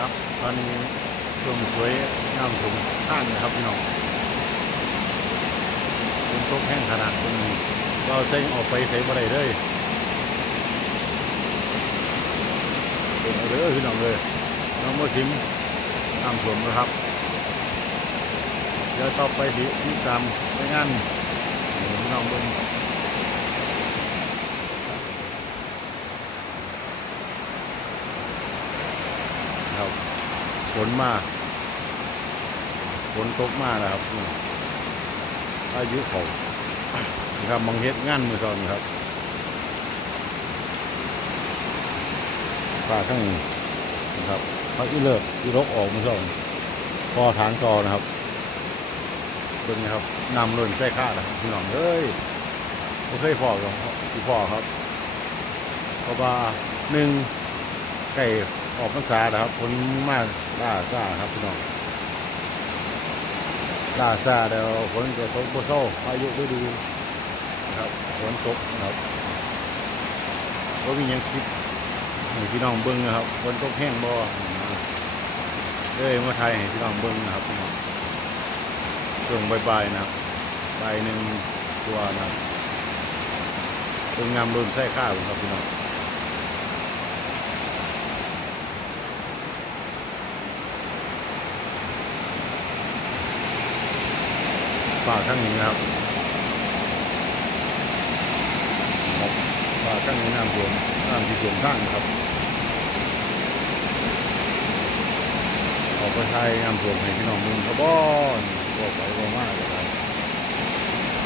ครับตอนนี้ช่วงสวยน้ำถุงข้างนะครับพี่น้องเป็นตกแห้งขนาดตรงนี้เราเซ็งออกไปใส่บ่ได้เลยเป็นเอาเด้อพี่น้องเลยน้องโมชิมน้ำถุงนะครับเดี๋ยวต่อไปที่ตามไปงานพี่น้องเบิ่งครับฝนมาฝนตกมาแล้วครับอายุเขานะครับบางเฮ็ดงานมือซ้อนครับป่าทั้งนะครับเขาอีเลิศอีรกออกมือซ้อนพอฐานกอนะครับเป็นไงครับนำล้นใส่ข้านะครับพี่น้องเอ้ยไม่เคยพอหรอกที่พ่อครับเพราะว่าหนึ่งไก่ออกพรรษานะครับฝนมากล่าซ่าครับพี่น้องล่าซ่าเดี๋ยวฝนจะตกบ่เศร้าพายุฤดูนะครับฝนตกนะครับก็มียังคิดให้พี่น้องเบิ้งนะครับฝนตกแห้งบ่เลยมาไทยให้พี่น้องเบิ้งนะครับพี่น้องช่วงบ่ายๆนะครับบ่ายหนึ่งตัวนะครับเป็นงามรุ่นใส่ข้าวครับพี่น้องป่าข้างนี้นะครับป่าข้างนี้น้ำท่วมน้ำที่ท่วมข้างนะครับออกไปไทยน้ำท่วมให้พี่น้องมึงเขาบ่อนบ่ไปบ่มากเลยครับ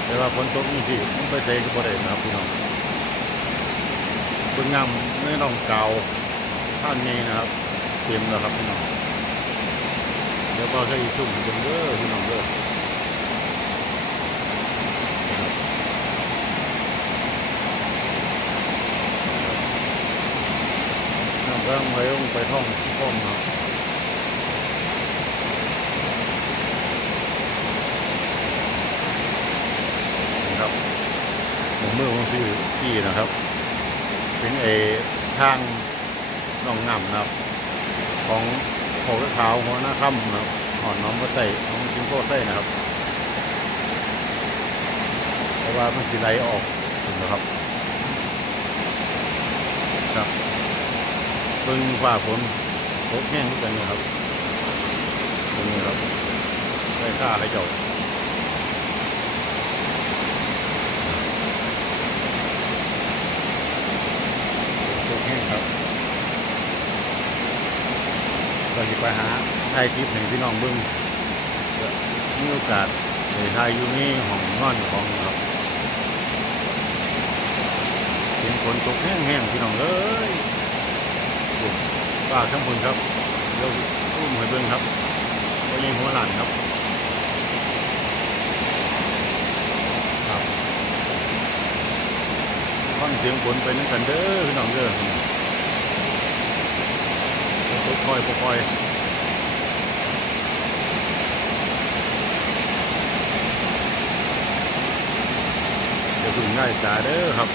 แต่ว่าฝนตกนี่สิมันไปเตะก็บ่ได้นะครับพี่น้องเป็นงามไม่ต้องเก่าข้างนี้นะครับเต็มแล้วครับพี่น้องเดี๋ยวก็จะอีกชุ่มเป็นเด้อพี่น้องเด้อน้ำก็ต้องไหลลงไปท่องครับนะครับผมมือของพี่นะครับเป็นทางหนองน้ำนะครับของโขกขาวหัวหน้าค่ำนะครับหอนน้องก็ใส่น้องชิงโก้ใส่นะครับเพราะว่ามันสีไหลออกถึงนะครับครับเบิ่งฝ่าฝนตกแห้งทุกอย่างนะครับตรงนี้ครับใส่ข้าให้เจ้าตกแห้งครับเราจะไปหาถ่ายคลิปให้พี่น้องเบิ่งมีโอกาสในถ่ายอยู่นี่ห้องนอนของครับเห็นฝนตกแห้งๆพี่น้องเลยป่าข้างบนครับเดี๋ยวรูปให้เบิ่งครับก็ยังหัวหลานครับฟังเสียงฝนไปนั่งกันเด้อพี่น้องเด้อค่อยเดี๋ยวถึงง่ายจ่าเด้อครับ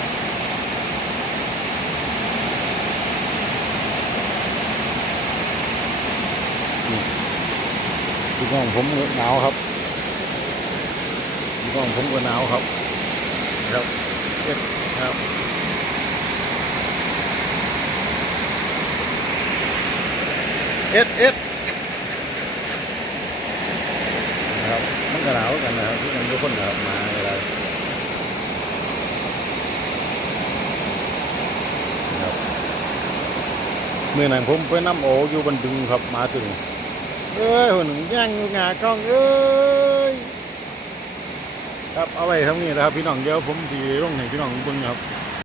พี่น้องผมหนาวครับพี่น้องผมก็หนาวครับครับครับเอ็ดนะครับมันก็หนาวกันนะครับที่มันทุกคนนะครับมาเวลาครับเมื่อนั้นผมไปน้ำโออยู่บนดึงครับมาถึงหุ่นย่างงากล้องครับเอาไว้ทั้งนี้นะครับพี่น้องเดี๋ยวผมที่ลงให้พี่น้องเบิ่งครับ